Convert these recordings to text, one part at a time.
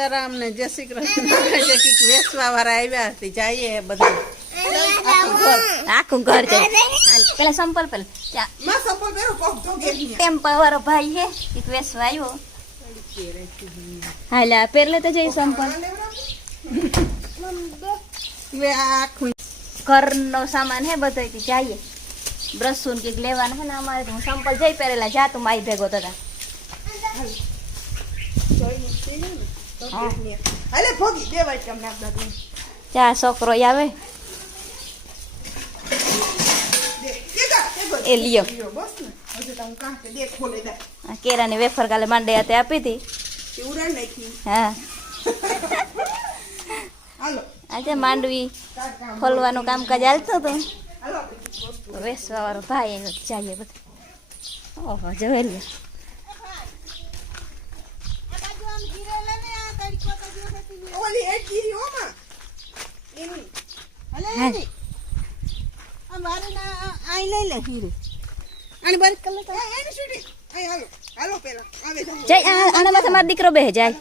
સીતારામ ને જય શ્રી કૃષ્ણ વેસવા વાળા આવ્યા હતી જઈએ બધા આખું ઘર જાય પેલા સંપલ ટેમ્પા વાળો ભાઈ હે એક વેસવા આવ્યો હાલા પેરલે તો જઈ સંપલ ઘરનો સામાન હે બધો જઈએ બ્રશ કે લેવાનું હે ને અમારે તો હું સંપલ જઈ પહેરેલા જા તું માઈ ભેગો હતા ચા છોકરો આવે એ લિયો કેરાની વેફર કાલે માંડે હાથે આપી હતી હા આજે માંડવી ખોલવાનું કામકાજ હાલતું હતું વેસવા વાળો ભાઈ જઈએ બધા ઓહો જવે લે મારો દીકરો બે જાય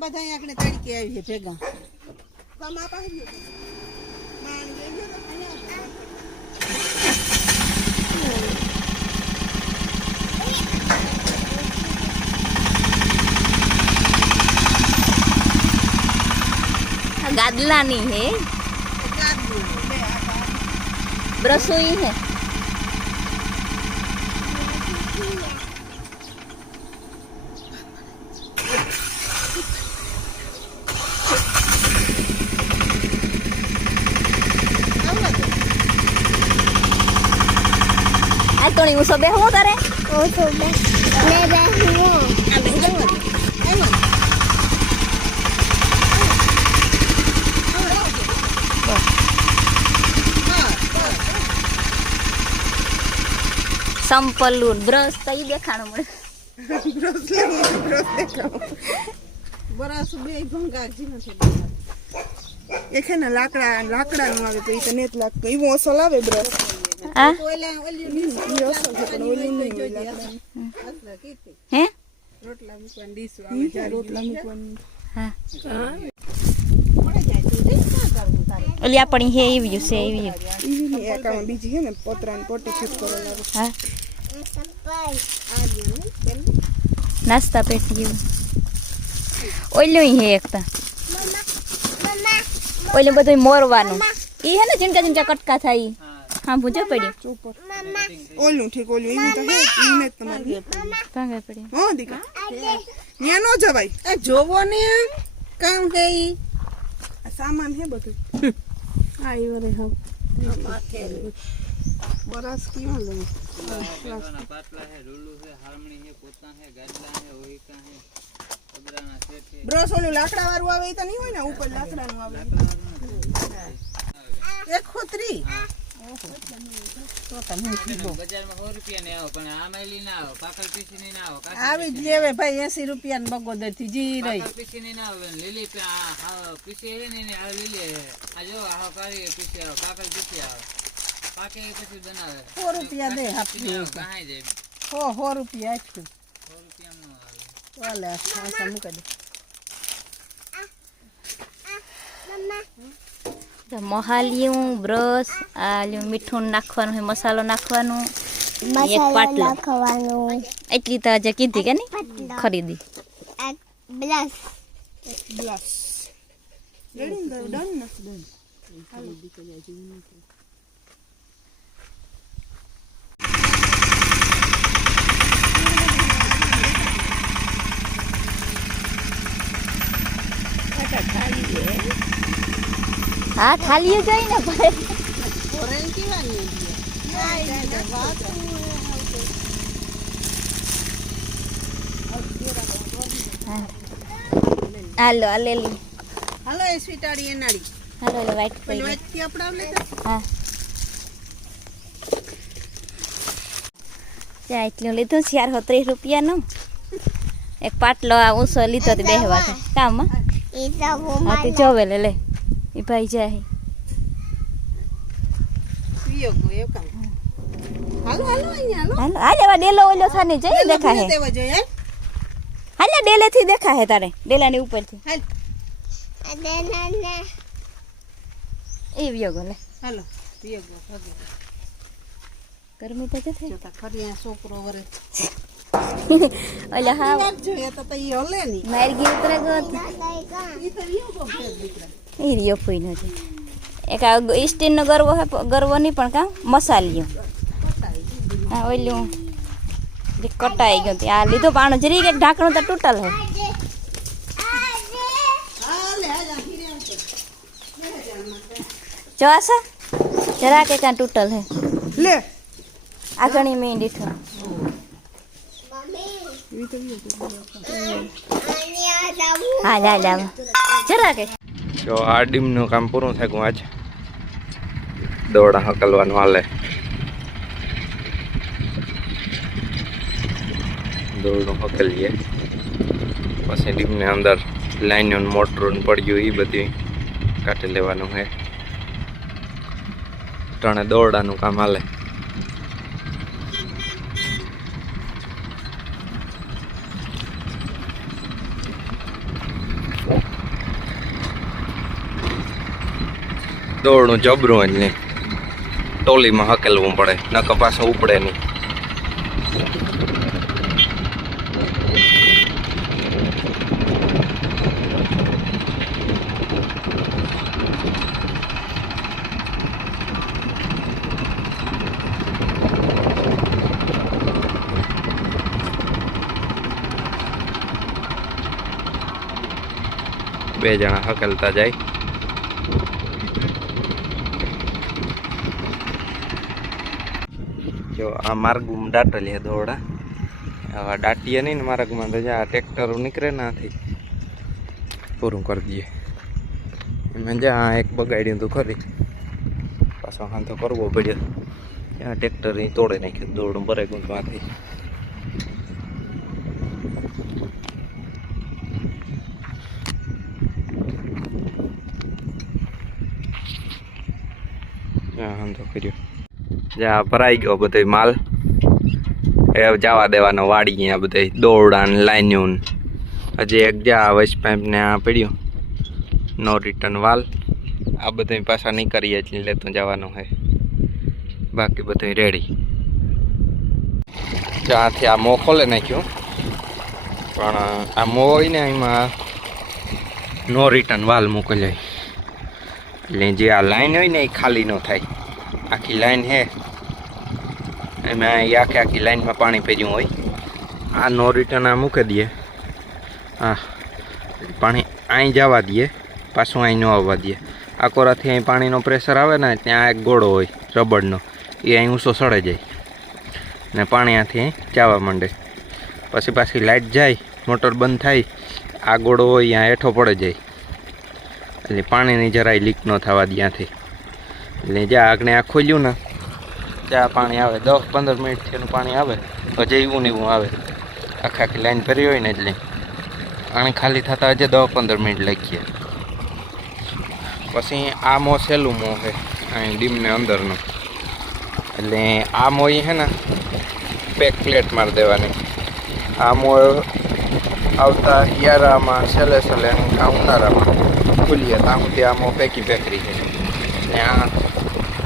બધા આપણે તડકે આવીએ ભેગા गादलानी है ब्रसोई है आज तो नहीं वो सब हो तारे वो सब मैं बैठूं संपलून ब्रश तो ये देखाणो मळे ब्रश बे भंगार जी नथी एक है ना लाकड़ा नो आवे तो ई नेत लागतो ईवो असल आवे ब्रश हां हैं रोटला मुकन डिश आवे रोटला मुकन हां ओली आपणी हे एवी से एवी ईनी एकाउंट बीजी है ने पतरान पोटी फिट करेला हां नास्ता पेटी ओल्यो ही है एकता ओल्यो बधो मोरवानो ई है ने जिनका जिनका कटका थाई हां बुझो पड़ी ओल्यो ठीक ओल्यो ई तो है ईने तुम्हारी भागे पड़ी हो दीका न्या नो जवाई ए जोवो ने काम है ई सामान है બધું आई वरे हम माथे बरस क्यों ले पातला है रुल्लू है हारमणी है पोता है गाडला है ओहिका है अबराना सेट है ब्रश ओલું લાકડા વાળું આવે તો નહીં હોય ને ઉપર લાકડાનું આવે એક ખોતરી તો તમે કીધો બજારમાં 100 રૂપિયા ને આવો પણ આ મેલી ના આવો કાકલ પીસી ની ના આવો આવી જ લેવે ભાઈ 80 રૂપિયા ને બગોદર થી જી રહી કાકલ પીસી ની ના આવે લીલી આ પીસી હે ને આ લીલી આ જો આ કાળી પીસી આવો કાકલ પીસી આવો પાકે પછી બનાવે 100 રૂપિયા દે આપી કહાઈ દે 100 રૂપિયા આખું 100 રૂપિયા નો આવે વાલે આ સામુ કરી मोहालियों ब्रश आ मीठું નાખવાનું હે મસાલો નાખવાનો એક પાટલો નાખવાનો એટલી તો આજે કીધી કે નહીં ખરીદી બ્લશ ડન હાલો દીકરી આજી हाँ थाली जाए ना भाई हेलो ले ली हेलो स्वीटाड़ी एनाड़ी हेलो ले वाइट पे वाइट की अपना ले हां जा इतलो लीधो 430 રૂપિયા નો એક પાટલો આ ઊંસો લીધો તે બેહવા કામ એ તો હા તે જોવે લે એ ભાઈ જાય પીયો ગયો કામ હાલો હાલો અહીંયા હાલો હાલો આ લેવા ડેલો ઓલો થાને જઈ દેખા હે દેવા જોઈએ હાલે ડેલેથી દેખા હે તારે ડેલાની ઉપરથી હાલ Adenana. એ વ્યો ગલે હાલો પીએ ગો ભાગી ગરમી તો જશે જોતા ખરી આ છોકરો વરે ઓલા હા વાત જોઈએ તો ઈ હલે ની માર ગઈ ઉતરે ગયો ઈ તો યો ગો ફેર દીકરા એ રહ્યો ફૂઈ નથી એક આ સ્ટીનનો ગરવો હે ગરવો નહીં પણ કા મસાલિયો હા ઓલું જે કટાઈ ગયો આ લીધો પાણો જરી એક ઢાંકણું તો તૂટલ હે હાલે હાલ આખી આવતો જો આસા જરા કે કાં તૂટલ હે લે આ ઘણી મેં દીઠો ઈ તો યો હા જા જા જરા કે જો આ ડીમનું કામ પૂરું થાય આજ દોડા હકલવાનું હાલે દોરડું હકલીએ પછી ડીમને અંદર લાઈનો મોટરો પડ્યું એ બધી કાઢી લેવાનું છે ત્રણે દોરડાનું કામ હાલે દોરડું જબરું જ નહીં ટોલીમાં હકેલવું પડે નકર પાછો ઉપડે નહીં બે જણા હકેલતા જાય જો આ માર્ગમાં દાટેલી હે દોરડા હવે દાટીએ નહીં ને માર્ગમાં તો આ ટ્રેક્ટરો નીકળે નાથી પૂરું કરી દઈએ એમાં જ્યાં એક બગાડ્યું તો ખરી પાછો હાથો કરવો પડ્યો ત્યાં ટ્રેક્ટર તોડે નાખ્યું દોરડું ભરે ગુંદમાંથી હાથો કર્યો જ્યાં ભરાઈ ગયો બધો માલ એ જવા દેવાનો વાડી અહીંયા બધે દોરડા ને લાઈન્યુ હજી એક જ્યાં વેસ્ટ પાઇપ ને આ પડ્યું નો રિટર્ન વાલ આ બધું પાછા નહીં કરીએ એટલે લેતું જવાનું છે બાકી બધું રેડી ત્યાંથી આ મો ખોલે નાખ્યું પણ આ મો હોય ને એમાં નો રિટર્ન વાલ મોકલાય એટલે જે આ લાઈન હોય ને એ ખાલી ન થાય આખી લાઈન હે એમાં આખી લાઈનમાં પાણી ભર્યું હોય આ નો રિટર્ન આ મૂકી દઈએ હા પાણી અહીં જવા દઈએ પાછું અહીં ન આવવા દઈએ આ કોરાથી અહીં પાણીનો પ્રેશર આવે ને ત્યાં એક ગોળો હોય રબડનો એ અહીં ઊંચો સડે જાય ને પાણી આથી અહીં જવા માંડે પછી પાછી લાઇટ જાય મોટર બંધ થાય આ ગોળો હોય ત્યાં હેઠો પડે જાય એટલે પાણીની જરાય લીક ન થવા દે ત્યાંથી એટલે જ્યાં આગને આ ખોલ્યું ને ત્યાં પાણી આવે 10-15 મિનિટથી એનું પાણી આવે પછી એવું ને એવું આવે આખી લાઈન ભરી હોય ને એટલે પાણી ખાલી થતાં હજી 10-15 મિનિટ લાગીએ પછી આ મો સહેલું મો છે અહીં ડીમને અંદરનું એટલે આ મો છે ને પેક પ્લેટ મારી દેવાની આ મો આવતા હિયારામાં છેલ્લે આ ઉનાળામાં ખુલીએ ત્યાં સુધી આ મો પેકી પેકરી છે ને આ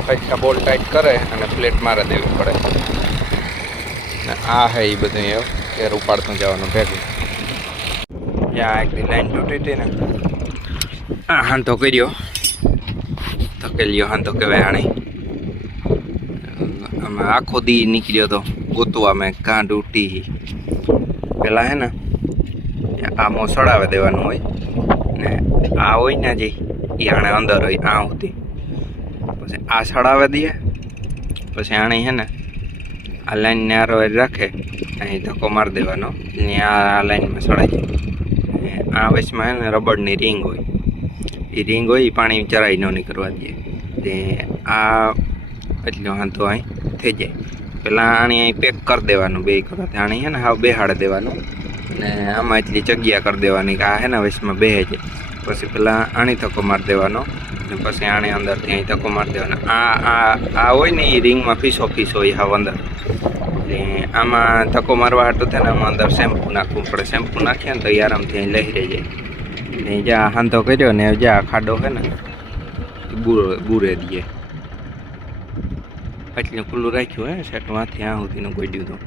પૈસા બોલ ટાઈટ કરે અને પ્લેટ મારી દેવી પડે ને આ છે એ બધું એવું ઘેર ઉપાડતું જવાનું ભેગું જ્યાં એકદી લાઈન તૂટી હતી ને આ હાંતો કર્યો ધકેલ્યો હાંતો કહેવાય આણે અમે આખો દી નીકળ્યો તો ગોતવા મેં કાં તૂટી પેલા હે ને આ મો સડાવે દેવાનું હોય ને આ હોય ને જે એ આણે અંદર હોય આ સુધી પછી આ સડાવે દઈએ પછી આણે હે ને આ લાઈનને આરો રાખે અહીં ધક્કો મારી દેવાનો એટલે આ લાઈનમાં સડાઈ જાય આ વચમાં હે ને રબરની રિંગ હોય એ રિંગ હોય એ પાણી જરાય ન નીકળવા દે તે આ એટલો હાંધો અહીં થઈ જાય પહેલાં આણી અહીં પેક કરી દેવાનું બે કરવાથી આણી હે ને હા બેહાડી દેવાનું ને આમાં એટલી જગ્યા કરી દેવાની કે આ હે ને વચમાં બેહે છે પછી પહેલાં આણી ધક્કો મારી દેવાનો ને પછી આણી અંદરથી અહીં ધક્કો મારી દેવાનો આ હોય ને એ રિંગમાં ફીસો હોય હા અંદર એટલે આમાં ધક્કો મારવા હાટું થાય ને આમાં અંદર શેમ્પુ નાખવું પડે. શેમ્પુ નાખીએ ને તો એ આરામથી અહીં લહેરાઈ જાય. ને જ્યાં હાંધો કર્યો ને જ્યાં ખાડો છે ને બુરે દઈએ. એટલે ખુલ્લું રાખ્યું હે સેટમાંથી આ સુધીનું કોઈ દીધું.